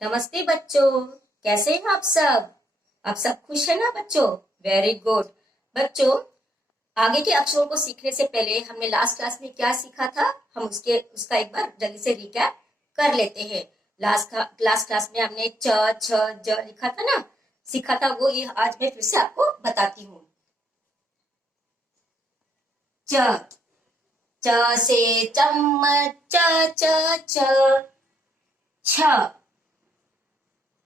नमस्ते बच्चों। कैसे हैं आप सब? आप सब खुश है ना बच्चों? Very good. बच्चों, आगे के अक्षरों को सीखने से पहले हमने लास्ट क्लास में क्या सीखा था, हम उसका एक बार जल्दी से रिकैप कर लेते हैं। लास्ट क्लास में हमने च छ ज लिखा था ना, सीखा था वो, ये आज मैं फिर से आपको बताती हूँ। च च से चम्मच, च च च। छ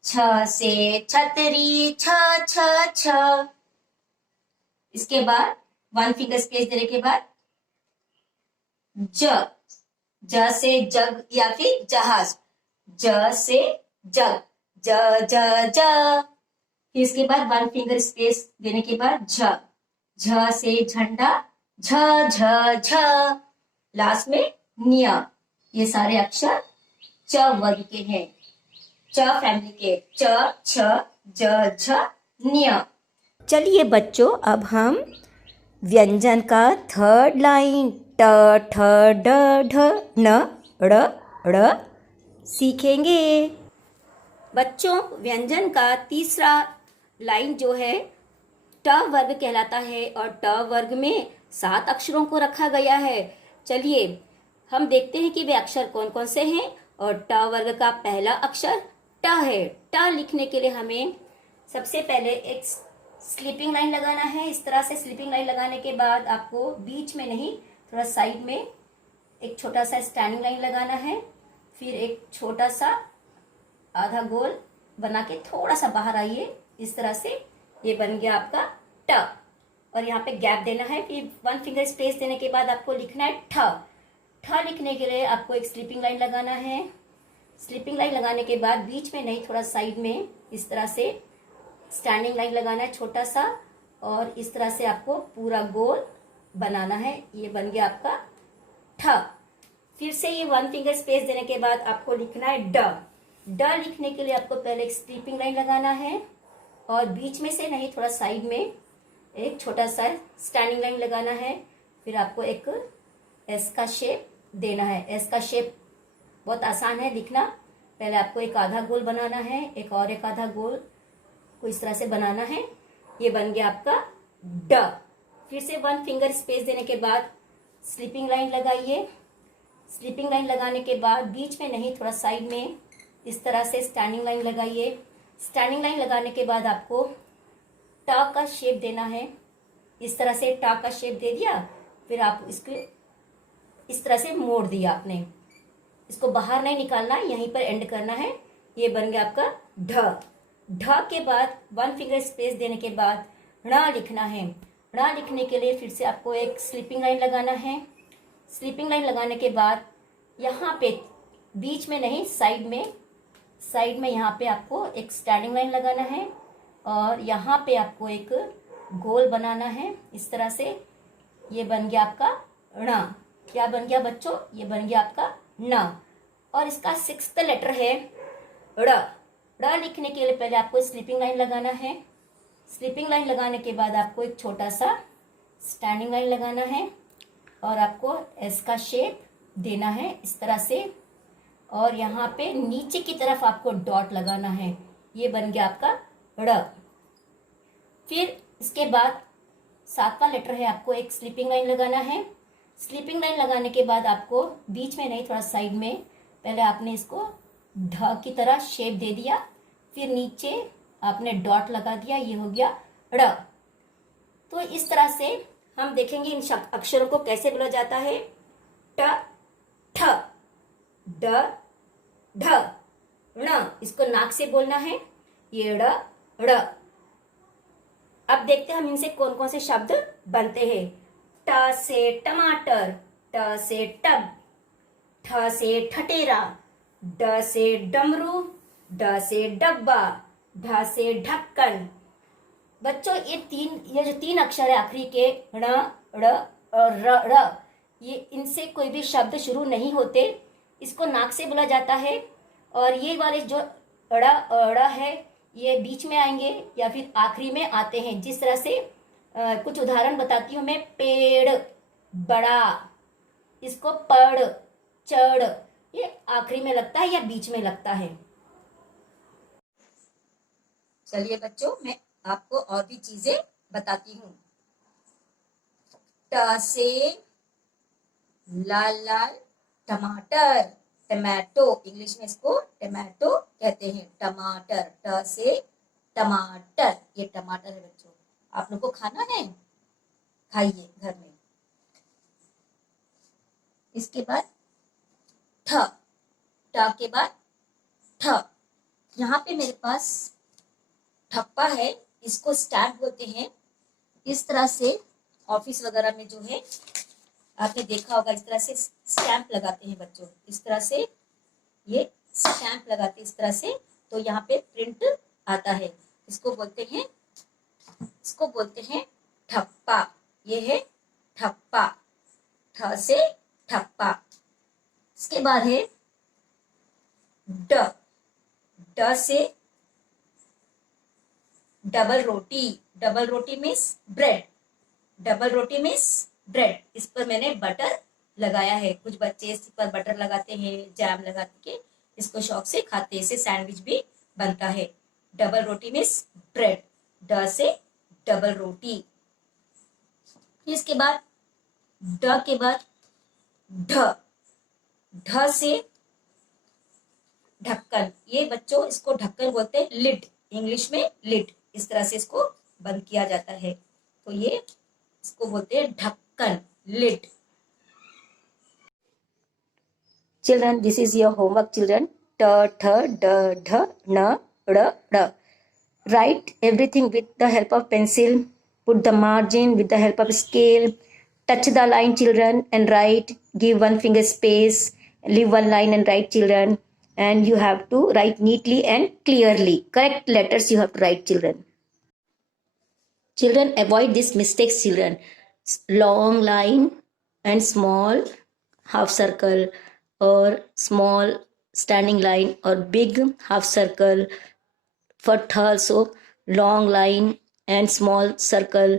छ से छतरी, छ छ छ। इसके बाद वन फिंगर स्पेस देने के बाद ज ज से जग या फिर जहाज, ज से जग, ज ज ज। फिर इसके बाद वन फिंगर स्पेस देने के बाद झ झ से झंडा, झ झ झ। लास्ट में निया। ये सारे अक्षर च वर्ग के हैं, च फैमिली के। च छ ज झ न्य। चलिए बच्चों, अब हम व्यंजन का थर्ड लाइन ट ठ ड ढ न ड़ ड़ सीखेंगे। बच्चों, व्यंजन का तीसरा लाइन जो है ट वर्ग कहलाता है और ट वर्ग में 7 अक्षरों को रखा गया है। चलिए हम देखते हैं कि वे अक्षर कौन कौन से हैं। और ट वर्ग का पहला अक्षर ट है। ट लिखने के लिए हमें सबसे पहले एक स्लीपिंग लाइन लगाना है। इस तरह से स्लीपिंग लाइन लगाने के बाद आपको बीच में नहीं, थोड़ा साइड में एक छोटा सा स्टैंडिंग लाइन लगाना है। फिर एक छोटा सा आधा गोल बना के थोड़ा सा बाहर आइए। इस तरह से ये बन गया आपका ट। और यहाँ पे गैप देना है। फिर वन फिंगर स्पेस देने के बाद आपको लिखना है ठ। ठ लिखने के लिए आपको एक स्लीपिंग लाइन लगाना है। स्लीपिंग लाइन लगाने के बाद बीच में नहीं, थोड़ा साइड में इस तरह से स्टैंडिंग लाइन लगाना है छोटा सा। और इस तरह से आपको पूरा गोल बनाना है। ये बन गया आपका ठ। फिर से ये वन फिंगर स्पेस देने के बाद आपको लिखना है ड। ड लिखने के लिए आपको पहले एक स्लीपिंग लाइन लगाना है और बीच में से नहीं, थोड़ा साइड में एक छोटा सा स्टैंडिंग लाइन लगाना है। फिर आपको एक एस का शेप देना है। एस का शेप बहुत आसान है लिखना। पहले आपको एक आधा गोल बनाना है, एक और एक आधा गोल को इस तरह से बनाना है। ये बन गया आपका ड। फिर से वन फिंगर स्पेस देने के बाद स्लीपिंग लाइन लगाइए। स्लीपिंग लाइन लगाने के बाद बीच में नहीं, थोड़ा साइड में इस तरह से स्टैंडिंग लाइन लगाइए। स्टैंडिंग लाइन लगाने के बाद आपको टा का शेप देना है। इस तरह से टा का शेप दे दिया। फिर आप इसको इस तरह से मोड़ दिया आपने। इसको बाहर नहीं निकालना, यहीं पर एंड करना है। ये बन गया आपका ढ। ढ के बाद वन फिंगर स्पेस देने के बाद ण लिखना है। ण लिखने के लिए फिर से आपको एक स्लीपिंग लाइन लगाना है। स्लीपिंग लाइन लगाने के बाद यहाँ पे बीच में नहीं, साइड में यहाँ पे आपको एक स्टैंडिंग लाइन लगाना है और यहाँ पे आपको एक गोल बनाना है इस तरह से। ये बन गया आपका ण। क्या बन गया बच्चों? ये बन गया आपका न। और इसका 6th लेटर है ड़। ड़ लिखने के लिए पहले आपको स्लीपिंग लाइन लगाना है। स्लीपिंग लाइन लगाने के बाद आपको एक छोटा सा स्टैंडिंग लाइन लगाना है और आपको एस का शेप देना है इस तरह से। और यहाँ पे नीचे की तरफ आपको डॉट लगाना है। ये बन गया आपका ड़। फिर इसके बाद 7वां लेटर है, आपको एक स्लीपिंग लाइन लगाना है। स्लीपिंग लाइन लगाने के बाद आपको बीच में नहीं, थोड़ा साइड में पहले आपने इसको ढ की तरह शेप दे दिया। फिर नीचे आपने डॉट लगा दिया। ये हो गया ड़। तो इस तरह से हम देखेंगे इन अक्षरों को कैसे बोला जाता है। ट, ठ, ड, ढ, ण। इसको नाक से बोलना है। ये ड़, ड़। अब देखते हैं हम इनसे कौन कौन से शब्द बनते हैं। ट से टमाटर, ट से टब, ठ से ठटेरा, ड से डमरू, ड से डब्बा, ढ से ढक्कन। बच्चों, ये जो 3 अक्षर है आखिरी के ण, ड़ और र, ये इनसे कोई भी शब्द शुरू नहीं होते। इसको नाक से बोला जाता है। और ये वाले जो अड़ा है, ये बीच में आएंगे या फिर आखिरी में आते हैं। जिस तरह से कुछ उदाहरण बताती हूँ मैं। पेड़, बड़ा, इसको पड़, चढ़, ये आखिरी में लगता है या बीच में लगता है। चलिए बच्चों, मैं आपको और भी चीजें बताती हूँ। ट से लाल लाल टमाटर, टमाटो, इंग्लिश में इसको टमाटो कहते हैं। टमाटर, ट से टमाटर, ये टमाटर है बच्चों। आप लोग को खाना है, खाइए घर में। इसके बाद ठ, ट के बाद ठ। यहाँ पे मेरे पास ठप्पा है, इसको स्टैम्प बोलते हैं। इस तरह से ऑफिस वगैरह में जो है, आपने देखा होगा, इस तरह से स्टैम्प लगाते हैं बच्चों। इस तरह से ये स्टैम्प लगाते हैं इस तरह से, तो यहाँ पे प्रिंट आता है। इसको बोलते हैं ठप्पा। ये है ठप्पा, ठ से ठप्पा। इसके बाद है ड, ड से डबल रोटी। डबल रोटी मीन्स ब्रेड, डबल रोटी मीन्स ब्रेड। इस पर मैंने बटर लगाया है। कुछ बच्चे इस पर बटर लगाते हैं, जैम लगा के इसको शौक से खाते हैं। इसे सैंडविच भी बनता है। डबल रोटी मीन्स ब्रेड, ड से डबल रोटी। इसके बाद ड के बाद ढ, ढ से ढक्कन। ये बच्चों इसको ढक्कन बोलते हैं, लिड, इंग्लिश में लिड। इस तरह से इसको बंद किया जाता है, तो ये इसको बोलते हैं ढक्कन, lid. Children, this is your homework children. ट ठ ड ढ न ड़ ड़। Write everything with the help of pencil. Put the margin with the help of scale. Touch the line children and write. Give one finger space. Leave one line and write children. And you have to write neatly and clearly. Correct letters you have to write children. Children, avoid these mistakes children. Long line and small half circle, or small standing line, or big half circle. For th also, long line and small circle,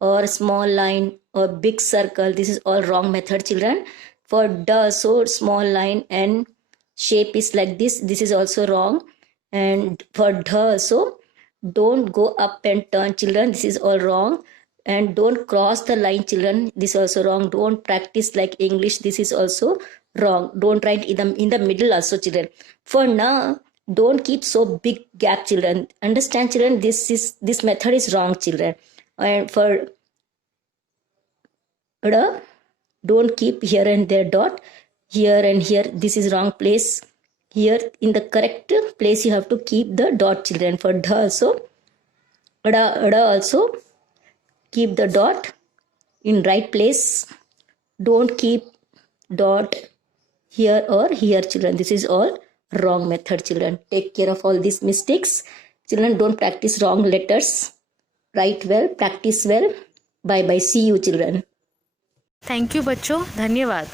or small line or big circle. This is all wrong method children. For d also, small line and shape is like this. This is also wrong. And for d also, don't go up and turn children. This is all wrong. And don't cross the line children. This is also wrong. Don't practice like English. This is also wrong. Don't write in the middle also children. For na, don't keep so big gap children. Understand children, this method is wrong children. And for da, don't keep here and there dot, here and here. This is wrong place. Here in the correct place you have to keep the dot children. For dha also, da also, keep the dot in right place. Don't keep dot here or here children. This is all wrong method children. Take care of all these mistakes children. Don't practice wrong letters. Write well, practice well. Bye bye. See you children. Thank you बच्चों, धन्यवाद।